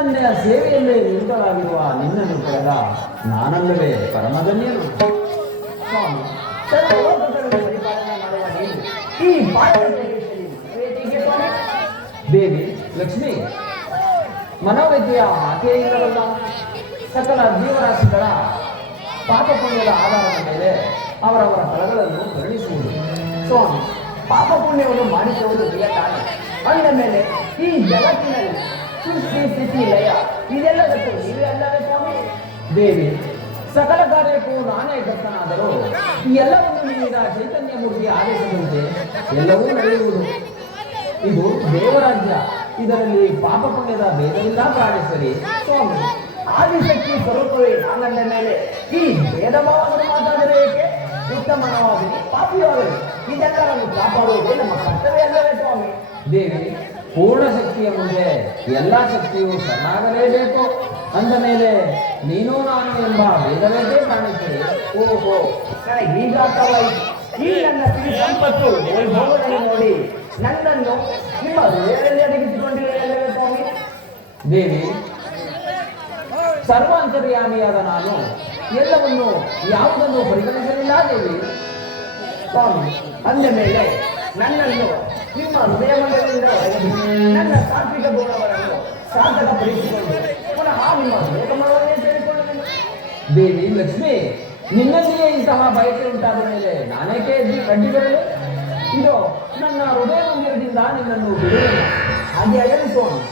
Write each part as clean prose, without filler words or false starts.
ನನ್ನನ್ನೇ ಸೇವೆಯಲ್ಲೇ ನಿರತರಾಗಿರುವ ನಿನ್ನನ್ನು ಕರೆದ ನಾನಲ್ಲವೇ ಪರಮಧನ್ಯನು. ಸ್ವಾಮಿ, ಸರ್ವಲೋಕಗಳನ್ನು ಪರಿಪಾಲನೆ ಮಾಡುವ ನೀವು ಈ ಬಾಳಿನ ಪ್ರದೇಶದಲ್ಲಿ ಮನವೇದಿಗೆ ಸ್ವಾಮಿ. ದೇವಿ ಲಕ್ಷ್ಮಿ, ಮನೋವೈದ್ಯ ಮಾತೇ ಇಲ್ಲವಲ್ಲ. ಸಕಲ ಜೀವರಾಶಿಗಳ ಪಾಪ ಪುಣ್ಯದ ಆಧಾರದ ಮೇಲೆ ಅವರವರ ಫಲಗಳನ್ನು ಕರುಣಿಸುವುದು. ಸ್ವಾಮಿ, ಪಾಪ ಪುಣ್ಯವನ್ನು ಮಾಡಿಸುವುದು ನಿಯತಾನೆ. ಅಂದ ಮೇಲೆ ಈ ಜಗತ್ತಿನಲ್ಲಿ ಸೃಷ್ಟಿ ಸ್ಥಿತಿ ಲಯ ಇದೆಲ್ಲದಕ್ಕೂ ನೀವೇ ಅಲ್ಲವೇ ಸ್ವಾಮಿ. ದೇವಿ, ಸಕಲ ಕಾರ್ಯಕ್ಕೂ ನಾನೇ ಕರ್ತನಾದರೂ ಈ ಎಲ್ಲವನ್ನು ನೀಡಿದ ಚೈತನ್ಯ ಮೂರ್ತಿಯ ಆದೇಶದಂತೆ ಎಲ್ಲವೂ ನಡೆಯುವುದು. ಇದು ದೇವರಾಜ್ಯ. ಇದರಲ್ಲಿ ಪಾಪ ಪುಣ್ಯದ ಭೇದವಿಲ್ಲ ಪ್ರಾಣೇಶ್ವರಿ. ಸ್ವಾಮಿ, ಆದಿಶಕ್ತಿ ಸ್ವರೂಪವೇ ನಾನಂದ ಮೇಲೆ ಈ ಭೇದ ಭಾವವನ್ನು ಮಾತಾದರೆ ಏಕೆ? ಉತ್ತಮನವಾಗಲಿ ಪಾಪಿಯಾಗಲಿ ಇದೆಲ್ಲವನ್ನು ಕಾಪಾಡುವುದೇ ನಮ್ಮ ಕರ್ತವ್ಯ ಅಲ್ಲವೇ ಸ್ವಾಮಿ. ದೇವಿ, ಪೂರ್ಣ ಶಕ್ತಿಯ ಮುಂದೆ ಎಲ್ಲ ಶಕ್ತಿಯು ಸಣ್ಣಾಗಲೇಬೇಕು. ಅಂದ ಮೇಲೆ ನೀನು ನಾನು ಎಂಬ ಭೇದವೇಕೆ ಪ್ರಾಣೇಶ್ವರಿ? ಓಹೋ, ನನಗೆ ಈಗ ಅರ್ಥವಾಯಿತು. ಈ ನನ್ನ ಸಿರಿ ಸಂಪತ್ತು ವೈಭವವನ್ನು ನೋಡಿ ನನ್ನನ್ನು ನಿಮ್ಮ ಹೃದಯದಲ್ಲಿ ಅಡಗಿಸಿಕೊಂಡಿರಲಿಲ್ಲವೇ ಸ್ವಾಮಿ. ದೇವಿ, ಸರ್ವಾಂತರ್ಯಾಮಿಯಾದ ನಾನು ಎಲ್ಲವನ್ನು ಯಾವುದನ್ನು ಪರಿಗಣಿಸಲಿಲ್ಲ ದೇವಿ. ಸ್ವಾಮಿ, ಅಂದ ಮೇಲೆ ನನ್ನನ್ನು ನಿಮ್ಮ ಹೃದಯ ಮಂಡಲದಿಂದ ಹೊರಗಿಸಿ ನನ್ನ ಸಾತ್ವಿಕ ಗುಣಗಳನ್ನು ಸಾರ್ಥಕಪಡಿಸಿಕೊಂಡು ಪುನಃ ನಿಮ್ಮ ಲೋಕಮನವನ್ನೇ ಸೇರಿಕೊಳ್ಳಬೇಕು. ದೇವಿ ಲಕ್ಷ್ಮಿ, ನಿನ್ನಲ್ಲಿಯೇ ಇಂತಹ ಬಯಕೆ ಉಂಟಾದ ಮೇಲೆ ನಾನೇಕೆ ಕಡ್ಡಿ ಬರಲು? ಇದು ನನ್ನ ಹೃದಯ ಮಂದಿರದಿಂದ ನಿನ್ನನ್ನು ಬಿಡುವೆನು. ಹಾಗೆ ಆಗಲಿ ಸ್ವಾಮಿ.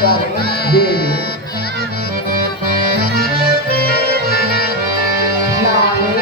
ಸ್ವಾಮಿ, ದೇವಿ, ನಾನೇ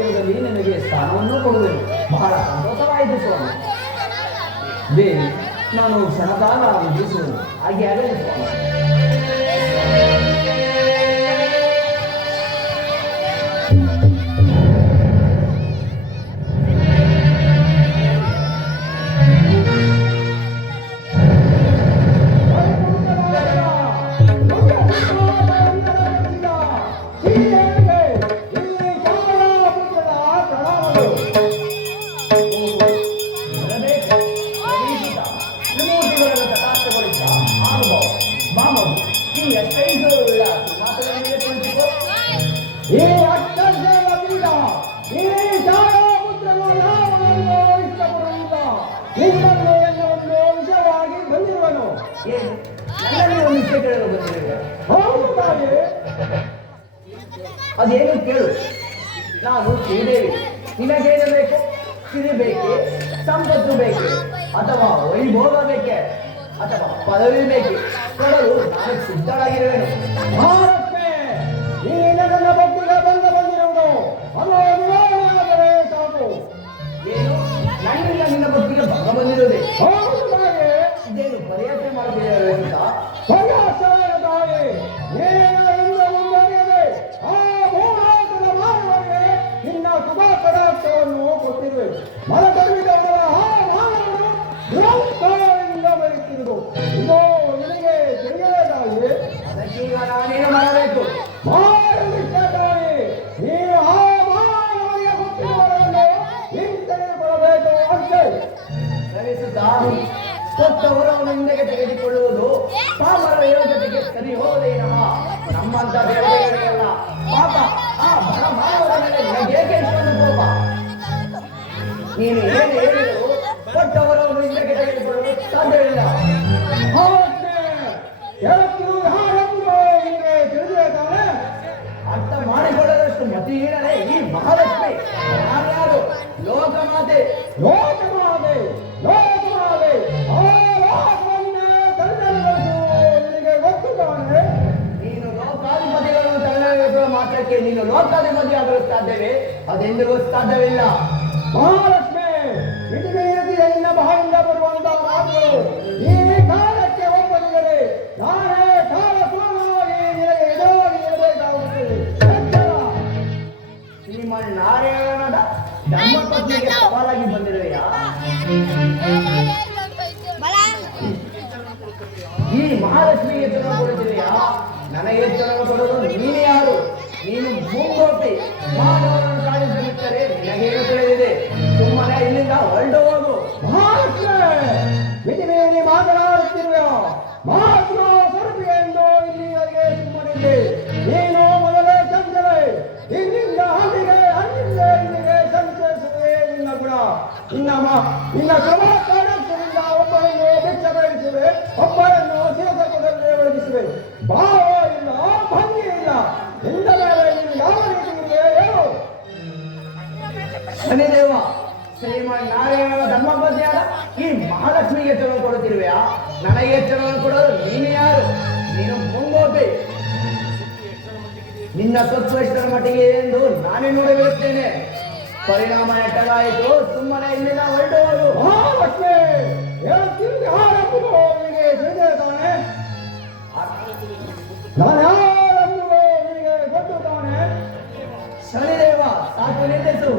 ಮಂದಿರದಲ್ಲಿ ನಿನಗೆ ಸ್ಥಾನವನ್ನು ಕೊಡುವೆನು. ಬಹಳ ಸಂತೋಷವಾಯಿತು ಸ್ವಾಮಿ. ದೇವಿ, ನಾನು ಕ್ಷಣಕಾಲ ವಿಧಿಸುವೆನು. ಹಾಗೆ ಆಗಲಿ ಸ್ವಾಮಿ. ಈ ಅಕ್ಷರಶಃ ಬೀಡ, ಈ ಛಾಯಾಪುತ್ರನ ನಾಮವನ್ನು ಇಷ್ಟಪಡುವುದಿಲ್ಲ. ನಿನ್ನನ್ನು ಎಲ್ಲವನ್ನು ವಿಷಯವಾಗಿ ಬಂದಿರುವನು. ನನ್ನಲ್ಲಿ ಒಂದು ವಿಷಯ ಕೇಳಲು ಬಂದಿರುವೆ. ಹೌದು ತಾಯಿ. ಅದೇನು ಕೇಳು. ನಾನು ಶ್ರೀದೇವಿ. ನಿನಗೇನು ಬೇಕು? ಸಿರಿ ಬೇಕೆ, ಸಂಪತ್ತು ಬೇಕೆ, ಅಥವಾ ವೈಭೋಗ ಬೇಕೆ, ಅಥವಾ ಪದವಿ ಬೇಕೆ ಕೊಡಲು ನಾನು ಸಿದ್ಧರಾಗಿರುವೆನು. ಮಹಾಲಕ್ಷ್ಮಿ, ನೀನು ನನ್ನ ಭಕ್ತಿಗೆ ಬಂದಿರುವುದು ಅದು ನಿವಾರಣೆಯಾದರೆ ಸಾಕು. ಏನು ನನ್ನಿಂದ ನಿನ್ನ ಭಕ್ತಿಗೆ ಭಂಗ ಬಂದಿರುವುದೇ? ಹೌದು ತಾಯಿ. ಇದೇನು ಪರಿಹರಿಸೆ ಮಾಡುತ್ತಿದ್ದೇವೆ ಅಂತ? ಪರ್ಯಾಶ್ರಯ ತಾಯಿ, ನೀನು ಇನ್ನು ಮುಂದುವರಿಯದೆ ಆ ಭೂಲೋಕದ ಮಾನವರಿಗೆ ನಿನ್ನ ಶುಭ ಕಟಾಕ್ಷವನ್ನು ಕೊಟ್ಟಿರುವೆ. ಮನಗರ್ವಿದವರ ಆ ಮಾನವರು ದುರಂತದಿಂದ ಬರುತ್ತಿರುವುದು ಇದು ನಿನಗೆ ತಿಳಿಯಲೇ ತಾಯಿ. ಅದಕ್ಕೀಗ ನಾನೇನು ಮಾಡಬೇಕು? ಮಾನವಿಷ್ಟ ತಾಯಿ, ನೀನು ಆ ಮಾನವರಿಗೆ ಕೊಟ್ಟಿರುವವರನ್ನು ಹಿಂತೆಗೆದುಕೊಳ್ಳಬೇಕು ಅಷ್ಟೇ. ಶ್ರಮಿಸುತ್ತಾ ಕೊಟ್ಟವರನ್ನು ಹಿಂದೆಗೆ ತೆಗೆದುಕೊಳ್ಳುವುದು ಪಾಮರ ಯೋಗ್ಯತೆಗೆ ಸರಿ ಹೋದೇನಹ. ನಮ್ಮಂತ ದೇವತೆಗಳಿಗೆಲ್ಲ ಪಾಪ ಆ ಬಡ ಮಾನವರ ಮೇಲೆ ನಿನಗೇಕೆ ಇಷ್ಟೊಂದು ಕೋಪ? ನೀನು ಏನು ಹೇಳಿದರೂ ಕೊಟ್ಟವರನ್ನು ಹಿಂದೆಗೆ ತೆಗೆದುಕೊಳ್ಳಲು ಸಾಧ್ಯವಿಲ್ಲ. ಯಾರು ಯಾರೆಂದು ನಿನಗೆ ತಿಳಿದಿದೆ ತಾನೆ? ಅರ್ಥ ಮಾಡಿಕೊಳ್ಳದಷ್ಟು ಮತಿಹೀನರೇ ಈ ಮಹಾಲಕ್ಷ್ಮಿ. ನಾನ್ಯಾರು? ಲೋಕಮಾತೆ. ಲೋಕಮಾತೆ, ಲೋಕಮಾತೆ, ಆ ಲೋಕವನ್ನೇ ತಲ್ಲಣಗೊಳಿಸುವುದು ನಿನಗೆ ಗೊತ್ತು ತಾನೆ? ನೀನು ಲೋಕಾಧಿಪತಿಗಳನ್ನು ತಳ್ಳಲಿರುವ ಮಾತ್ರಕ್ಕೆ ನೀನು ಲೋಕಾಧಿಪತಿ ಆಗಲು ಸಾಧ್ಯವೇ? ಅದೆಂದಿಗೂ ಸಾಧ್ಯವಿಲ್ಲ. ಮಹಾಲಕ್ಷ್ಮಿ, ವಿಧಿಮೀರಿದ ನಿನ್ನ ಬಾಯಿಂದ ಬರುವಂತಹ ಮಾತುಗಳು ಈ ಕಾಲಕ್ಕೆ ಒಪ್ಪದಿದ್ದರೆ ನಾನೇ ಕಾಲ ಪೂರ್ಣವಾಗಿ ನಿನಗೆ ಎದುರಾಗಿ ಇರಬೇಕಾಗುತ್ತದೆ. ಎಚ್ಚರ. ಶ್ರೀಮನ್ನಾರಾಯಣದ ಧರ್ಮಪತ್ನಿಗೆ ಸವಾಲಾಗಿ ಬಂದಿರುವೆಯಾ? ಈ ಮಹಾಲಕ್ಷ್ಮಿಗೆ ಎಚ್ಚರ ಕೊಡುತ್ತಿದೆಯಾ? ನನಗೆ ಎಚ್ಚರ ಕೊಡಲು ನೀನೇ ಯಾರು? ನೀನು ಮುಂಗೋಪಿ. ಮಾನವರನ್ನು ಕಾಣಿಸಲಿಟ್ಟರೆ ನಿನಗೇನು ತಿಳಿದಿದೆ? ಸುಮ್ಮನೆ ಇಲ್ಲಿಂದ ಹೊರಟು ಹೋಗು. ಮಹಾಲಕ್ಷ್ಮಿ, ವಿಧಿಮೀರಿ ಮಾತನಾಡುತ್ತಿರುವೆಯ ಮಾತೃ ಸ್ವರೂಪಿ ಎಂದು ಇಲ್ಲಿವರೆಗೆ ಸುಮ್ಮನಿದ್ದೆ. ನೀನು ಮೊದಲೇ ಚಂಚಲೆ, ಇಲ್ಲಿಂದ ಅಲ್ಲಿಗೆ, ಅಲ್ಲಿಂದ ಇಲ್ಲಿಗೆ ಸಂಚರಿಸುವೆ ನಿನ್ನ ಗುಣ. ನಿನ್ನ ಕ್ರಮ ಕಾರ್ಯದಿಂದ ಒಬ್ಬರನ್ನು ಭಿಕ್ಷ ಬೆಳೆಸಿವೆ, ಒಬ್ಬರನ್ನು ಶಿರಸಕದಲ್ಲಿ ಒಳಗಿಸಿವೆ. ಭಾವ ಇಲ್ಲ, ಭಂಗಿ ಇಲ್ಲ. ಇಂದ ಮೇಲೆ ನೀನು ಯಾವ ರೀತಿ ಇರುವೆ ಹೇಳು? ಶನಿದೇವ, ಶ್ರೀಮನ್ನಾರಾಯಣನ ಧರ್ಮಪತ್ನಿಯಾದ ಈ ಮಹಾಲಕ್ಷ್ಮಿಗೆ ಎಚ್ಚರ ಕೊಡುತ್ತಿರುವೆಯಾ? ನನಗೆ ಎಚ್ಚರವನ್ನು ಕೊಡಲು ನೀನು ಯಾರು? ನೀನು ಮುಂಗೋಪಿ. ನಿನ್ನ ತತ್ವ ಎಷ್ಟರ ಮಟ್ಟಿಗೆ ಎಂದು ನಾನೇ ನೋಡಬಿಡುತ್ತೇನೆ. ಪರಿಣಾಮ ಎಟ್ಟಗಾಯಿತು. ಸುಮ್ಮನೆ ಇಲ್ಲಿಂದ ಹೊರಟು ಹೋಗು. ಮಹಾಲಕ್ಷ್ಮಿ, ಹೇಳ್ತೀನಿ ಯಾರೆಂಬುದು ನಿನಗೆ ತಿಳಿದಿದೆ ತಾನೆ? ನಾನು ಯಾರೆಂಬುದು ನಿನಗೆ ಗೊತ್ತು ತಾನೆ? ಶನಿದೇವ, ಸಾಕು ನಿಲ್ಲಿಸು.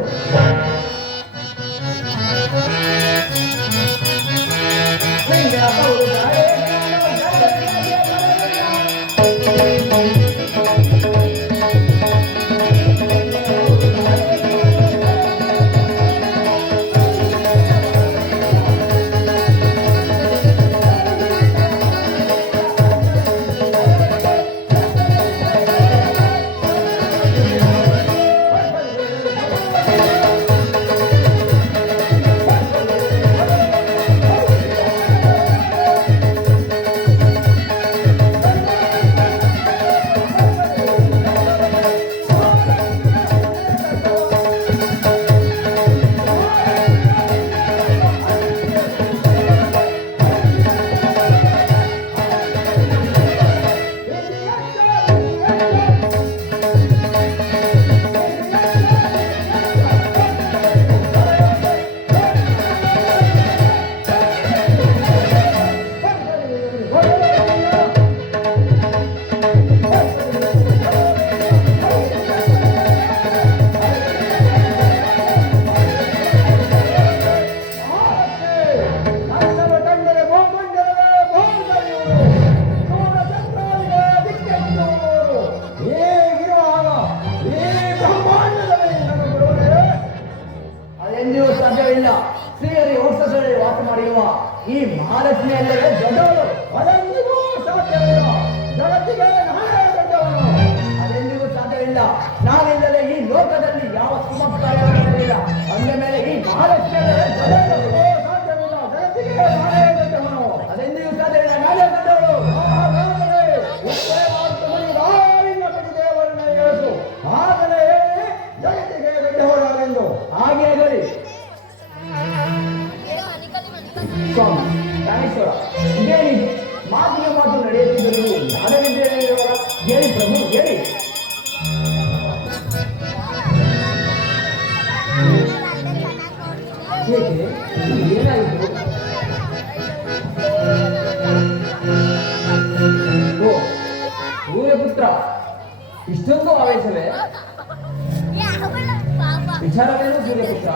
ಸಾಧ್ಯವಿಲ್ಲ. ಶ್ರೀಹರಿ ವಕ್ಷಸ್ಥಳದಲ್ಲಿ ವಾಸ ಮಾಡಿರುವ ಈ ಮಹಾಲಕ್ಷ್ಮಿ ಅಲ್ಲವೇ ದೊಡ್ಡವಳು. ಅದೆಂದಿಗೂ ಸಾಧ್ಯವಿಲ್ಲ. ಜಗತ್ತಿಗೆ ನಾನೇ ದೊಡ್ಡವನು. ಅದೆಂದಿಗೂ ಸಾಧ್ಯವಿಲ್ಲ. ನಾನಿಲ್ಲದೆ ಈ ಲೋಕದಲ್ಲಿ ಯಾವ ಶುಭ ಕಾರ್ಯವಿಲ್ಲ. ಅಂದ ಮೇಲೆ ಈ ಮಹಾಲಕ್ಷ್ಮಿ ಅಲ್ಲವೇ ದೊಡ್ಡವಳು. ಸಾಧ್ಯವಿಲ್ಲ. ಜಗತ್ತಿಗೆ ನಾನೇ ದೊಡ್ಡವನು. ಅದೆಂದಿಗೂ ಸಾಧ್ಯವಿಲ್ಲ. ನಾನೇ ದೊಡ್ಡವಳು. ಹಾಗಾದರೆ ಇಷ್ಟೇ ಮಾತು ಮುಗಿದಾರಿನ ಪ್ರತಿ ದೇವರನ್ನ ಹೇಳಿಸು. ಆಗಲೇ ಹೇಳಿ ಜಗತ್ತಿಗೆ ದೊಡ್ಡವರಾರೆಂದು. ಹಾಗೆ ಆಗಲಿ ಸ್ವಾಮಿ ಪ್ರಾಣೇಶ್ವರ. ಇದೇನಿದು ಮಾತಿಗೆ ಮಾತು ನಡೆಯುತ್ತಿದ್ದರು ನಾಡವಿದ್ಯೆ ಹೇಳಿ ಪ್ರಭು ಹೇಳಿ. ಏಕೆ ಏನಾಯಿತು? ಓ ಸೂರ್ಯಪುತ್ರ, ಇಷ್ಟೊಂದು ಆವೇಶವೇ? ವಿಚಾರವೇನು ಸೂರ್ಯಪುತ್ರ?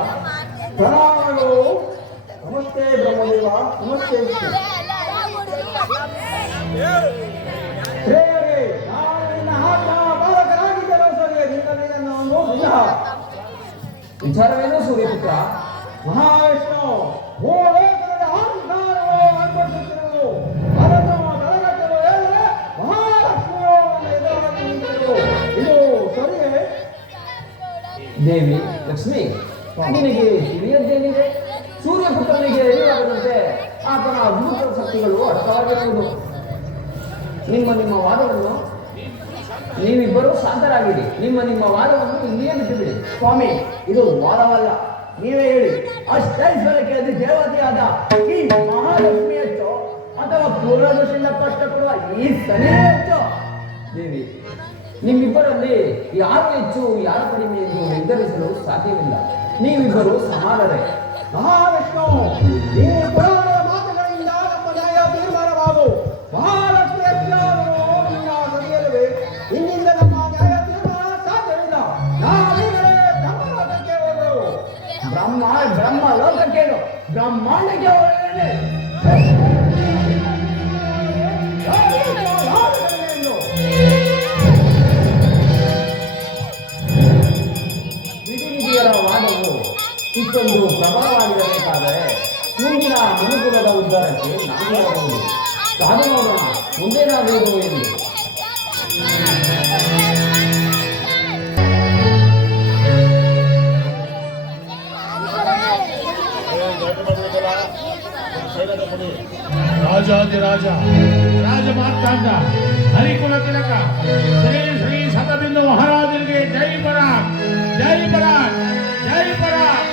ಪ್ರಣಾಮಗಳು. ನಮಸ್ತೆ ಬ್ರಹ್ಮದೇವ. ನಮಸ್ತೆ ವಿಷ್ಣು. ಶ್ರೇಯರೇ, ನಾನು ನಿನ್ನ ಆತ್ಮ ಬಾಲಕನಾಗಿದ್ದರೂ ಸರಿ ನಿನ್ನಲ್ಲಿ ನನ್ನ ಒಂದು ವಿನಃ. ವಿಚಾರವೇನು ಸೂರ್ಯಪುತ್ರ? ಮಹಾವಿಷ್ಣು ಭೂಲೋಕದ ಅಹಂಕಾರವು ಅನುಭವಿಸುತ್ತಿರುವುದು. ಅದನ್ನು ತಡೆಗಟ್ಟಲು ಹೇಳಿದ್ರೆ ಮಹಾಲಕ್ಷ್ಮಿಯು ನನ್ನ ಎದುರಾಗಿ ನಿಂತಿರುವುದು. ಇದು ಸರಿಯೇ? ದೇವಿ ಲಕ್ಷ್ಮಿ, ನಿನಗೆ ತಿಳಿಯದ್ದೇನಿದೆ? ಸೂರ್ಯಪುತ್ರನಿಗೆ ಎದುರಾಗದಂತೆ ಆತನ ಅದ್ಭುತ ಶಕ್ತಿಗಳು ಅರ್ಥವಾಗಿರುವುದು. ನಿಮ್ಮ ವಾದವನ್ನು ನೀವಿಬ್ಬರು ಶಾಂತರಾಗಿರಿ. ನಿಮ್ಮ ವಾದವನ್ನು ಇಲ್ಲಿಯೇ ಬಿಟ್ಟು ಬಿಡಿ. ಸ್ವಾಮಿ, ಇದು ವಾದವಲ್ಲ, ನೀವೇ ಹೇಳಿ. ಅಷ್ಟೈಶ್ವರ್ಯಕ್ಕೆ ಅದು ದೇವತೆಯಾದ ಈ ಮಹಾಲಕ್ಷ್ಮಿ ಹೆಚ್ಚು ಅಥವಾ ಪೂರ್ವದೃಷ್ಟಿಯಿಂದ ಕಷ್ಟ ಕೊಡುವ ಈ ಸನಿ ಹೆಚ್ಚು? ದೇವಿ, ನಿಮ್ಮಿಬ್ಬರಲ್ಲಿ ಯಾರು ಹೆಚ್ಚು ಯಾರು ಕಡಿಮೆ ಎಂದು ನಿರ್ಧರಿಸಲು ಸಾಧ್ಯವಿಲ್ಲ. ನೀವಿಬ್ಬರು ಸಮಾನರೇ. ಮಹಾವಿಷ್ಣು, ಈ ಪುರಾಣದ ಮಾತುಗಳಿಂದ ನಮ್ಮ ನ್ಯಾಯ ತೀರ್ಮಾನವಾಗು. ಮಹಾಲಕ್ಷ್ಮಿ ಹೆಚ್ಚಾದರೂ ನಿನ್ನ ಸರಿಯಲ್ಲವೇ? ಇಂದಿನಿಂದ ನಮ್ಮ ನ್ಯಾಯ ತೀರ್ಮಾನ ಸಾಧ್ಯವಿಲ್ಲ. ನಾವೀಗಲೇ ಬ್ರಹ್ಮಲೋಕಕ್ಕೆ ಹೋದೆವು. ಬ್ರಹ್ಮ ಲೋಕಕ್ಕೇನು ಬ್ರಹ್ಮಾಂಡಕ್ಕೆ ಹೋಗಲೇ. ವಿಧಿನಿಧಿಯರ ವಾದವು ಇಷ್ಟೊಂದು ಪ್ರಬಲವಾಗಿರಬೇಕಾದರೆ ಮುಂದಿನ ಮನುಕುಲದ ಉದ್ಧಾರಕ್ಕೆ ನಾವಿರಬಹುದು. ಕಾದು ನೋಡೋಣ ಮುಂದೇನಾಗುವುದು ಎಂದು. ರಾಜಾದಿರಾಜ ರಾಜ ಮಾರ್ತಾಂಡ ಹರಿಕುಲ ತಿಲಕ ಶ್ರೀ ಶ್ರೀ ಶತಬಿಂದು ಮಹಾರಾಜರಿಗೆ ಜೈ ಪರಾಕ್, ಜೈ ಪರಾಕ್, ಜೈ ಪರಾಕ್.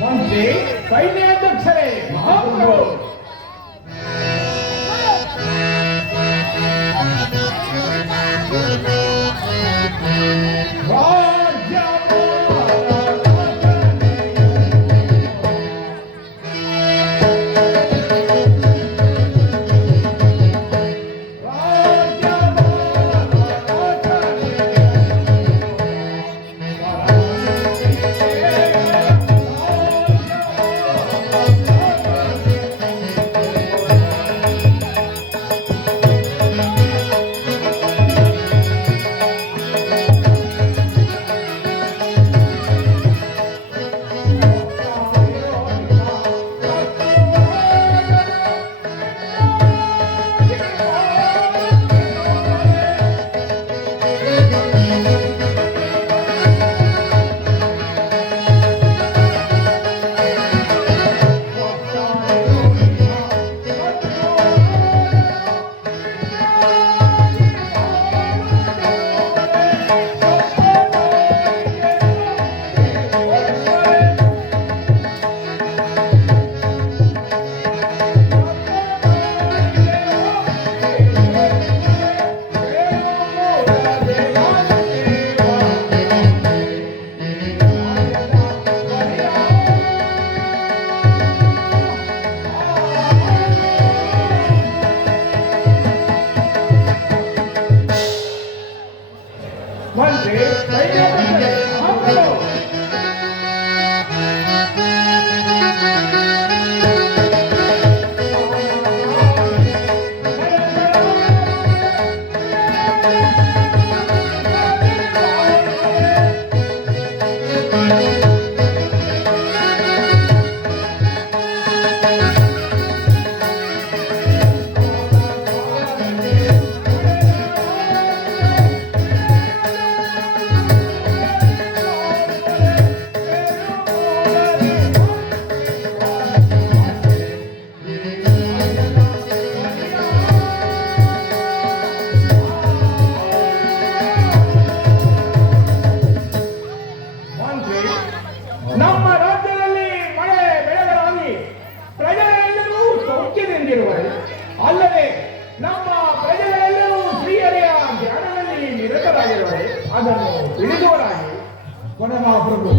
ಮಂತ್ರಿ, ಸೈನ್ಯಾಧ್ಯಕ್ಷರೇ, ಮಹಾಪ್ರಭು, ನಮ್ಮ ರಾಜ್ಯದಲ್ಲಿ ಮಳೆ ಬೆಳೆಗಳಾಗಿ ಪ್ರಜೆಗಳೆಲ್ಲರೂ ಸೌಖ್ಯದಿಂದಿರುವರು. ಅಲ್ಲದೆ ನಮ್ಮ ಪ್ರಜೆಗಳೆಲ್ಲರೂ ಶ್ರೀಹರಿಯ ಧ್ಯಾನದಲ್ಲಿ ನಿರತರಾಗಿರುವರು. ಅದನ್ನು ತಿಳಿದವರಾಗಿ ಕೊನೆ ಮಹಾಪ್ರಭು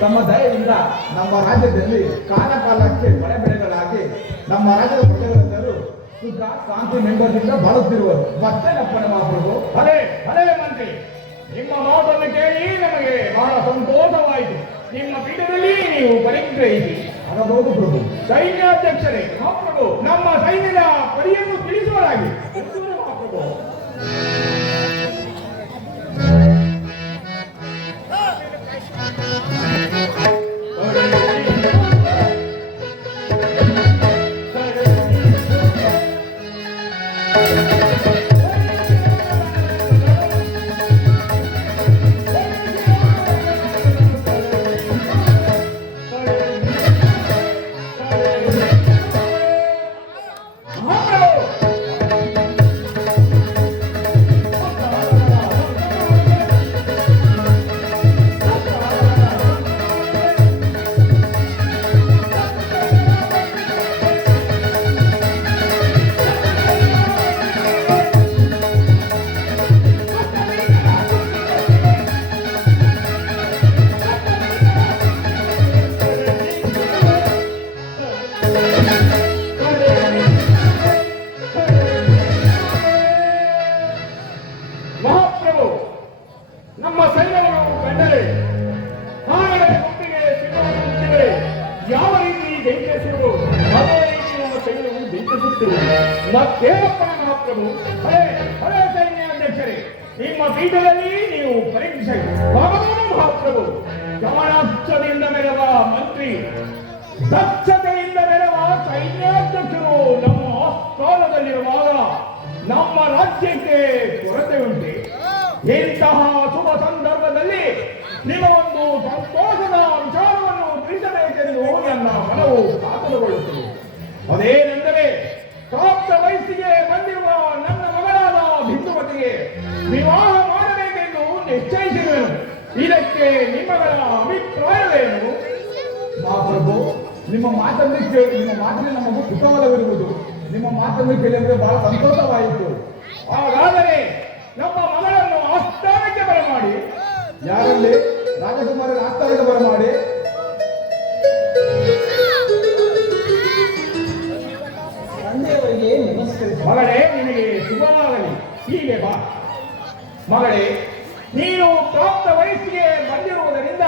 ತಮ್ಮ ದಯೆಯಿಂದ ನಮ್ಮ ರಾಜ್ಯದಲ್ಲಿ ಕಾಲ ಕಾಲಕ್ಕೆ ಮಳೆ ಬೆಳೆಗಳಾಗಿ ನಮ್ಮ ರಾಜ್ಯದ ಪ್ರಜೆಗಳೆಲ್ಲರೂ ಸುಖ ಶಾಂತಿ ನೆಮ್ಮದಿಯಿಂದ ಬಾಳುತ್ತಿರುವರು. ಮತ್ತೇನಪ್ಪನ ಮಹಾಪ್ರಭು? ಅದೇ ಅದೇ ಮಂತ್ರಿ, ನಿಮ್ಮ ಮಾತನ್ನು ಕೇಳಿ ನಮಗೆ ಬಹಳ ಸಂತೋಷವಾಯಿತು. ನಿಮ್ಮ ಪೀಠದಲ್ಲಿ ನೀವು ಪರಿಗ್ರಹಿಸಿ ಆಗಬಹುದು ಪ್ರಭು. ಸೈನ್ಯಾಧ್ಯಕ್ಷರೇ ಮಹಾಪ್ರಭು, ನಮ್ಮ ಸೈನ್ಯದ ಪರಿಯನ್ನು ತಿಳಿಸುವರಾಗಿ. ಮಹಾಪ್ರಭು, ನಮ್ಮ ಸೈನ್ಯಗಳು ಕಂಡರೆ ಹಾಗಡೆ ಗುಂಪಿಗೆ ಸಿಗುವಂತಿದೆ. ಯಾವ ರೀತಿ ಜಯಿಸಿರು ಅದೇ ರೀತಿ ನಮ್ಮ ಸೈನ್ಯವು ಜಯಿಸುತ್ತಿದೆ. ಮತ್ತೇನಪ್ಪನ ಮಹಾಪ್ರಭು? ಹಳೆ ಹಳೆ ಸೈನ್ಯಾಧ್ಯಕ್ಷರೇ, ನಿಮ್ಮ ಪೀಠದಲ್ಲಿ ನೀವು ಪರೀಕ್ಷೆ ಮಹಾಪ್ರಭು, ಗಮನಾಕ್ಷದಿಂದ ಮೆರವ ಮಂತ್ರಿ, ದಕ್ಷತೆಯಿಂದ ಮೆರವ ಸೈನ್ಯಾಧ್ಯಕ್ಷರು ನಮ್ಮ ಆಸ್ಥಾನದಲ್ಲಿರುವಾಗ ನಮ್ಮ ರಾಜ್ಯಕ್ಕೆ ಕೊರತೆ ಉಂಟೆ. ಇಂತಹ ಶುಭ ಸಂದರ್ಭದಲ್ಲಿ ನಿಮಗೊಂದು ಸಂತೋಷದ ವಿಚಾರವನ್ನು ತಿಳಿಸಬೇಕೆಂದು ನನ್ನ ಮನವು ಕಾತುರಗೊಳ್ಳುತ್ತದೆ. ಅದೇನೆಂದರೆ, ಪ್ರಾಪ್ತ ವಯಸ್ಸಿಗೆ ಬಂದಿರುವ ನನ್ನ ಮಗಳಾದ ಬಿಂದುಮತಿಗೆ ವಿವಾಹ ಮಾಡಬೇಕೆಂದು ನಿಶ್ಚಯಿಸಿರುವೆನು. ಇದಕ್ಕೆ ನಿಮ್ಮಗಳ ಅಭಿಪ್ರಾಯವೇನು? ಮಹಾಪ್ರಭು, ನಿಮ್ಮ ಮಾತಿನ ನಮಗೂ ಕುತೂಹಲವಿರುವುದು. ನಿಮ್ಮ ಮಾತನ್ನು ಕೇಳಿದ್ರೆ ಬಹಳ ಸಂತೋಷವಾಯಿತು. ಹಾಗಾದರೆ ನಮ್ಮ ಮಗಳನ್ನು ಆಸ್ಥಾನಕ್ಕೆ ಬರಮಾಡಿ. ಯಾರಲ್ಲಿ? ರಾಜಕುಮಾರರ ಆಸ್ಥಾನಕ್ಕೆ ಬರಮಾಡಿ. ತಂದೆಯವರಿಗೆ ನಮಸ್ಕರಿಸಿ. ಮಗಳೇ, ನಿನಗೆ ಶುಭವಾಗಲಿ. ಹೀಗೆ ಬಾ. ಮಗಳೇ, ನೀನು ಪ್ರಾಪ್ತ ವಯಸ್ಸಿಗೆ ಬಂದಿರುವುದರಿಂದ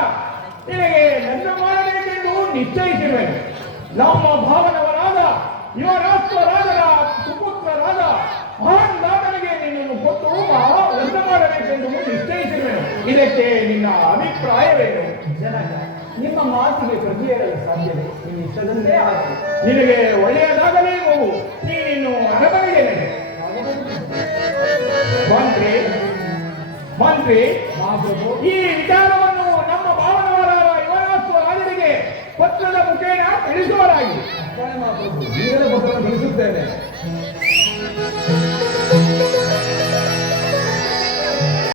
ನಿನಗೆ ನನ್ನ ಮಾಡಬೇಕೆಂದು ನಿಶ್ಚಯಿಸಿರುವೆನು. ನಮ್ಮ ಭಾವನವರಾದ ಯುವರಾಷ್ಟ್ರ ರಾಜರ ಸುಪುತ್ರ ಇದಕ್ಕೆ ನಿನ್ನ ಅಭಿಪ್ರಾಯವೇನು? ಜನಕ, ನಿಮ್ಮ ಮಾತಿಗೆ ಪ್ರತಿ ಹೇಳಲು ಸಾಧ್ಯವೇ? ನಿಮ್ಮ ಇಷ್ಟದಂತೆ ಆಗಲಿ. ನಿನಗೆ ಒಳ್ಳೆಯದಾಗಲಿ ಹೋಗು. ನೀನಿನ್ನು ಅರಮನೆಗೆ ನಡೆ. ಮಂತ್ರಿ ಮಂತ್ರಿ, ಮಹಾಪ್ರಭು, ಈ ವಿಚಾರವನ್ನು ನಮ್ಮ ಭಾವನವರಾದ ಯುವರಾಷ್ಟ್ರ ರಾಜರಿಗೆ ಪತ್ರದ ಮುಖೇನ ತಿಳಿಸುವರಾಗಿ. ಅಪ್ಪಣೆ ಮಹಾಪ್ರಭು, ಈಗಲೇ ಪತ್ರವನ್ನು ತಿಳಿಸುತ್ತೇನೆ.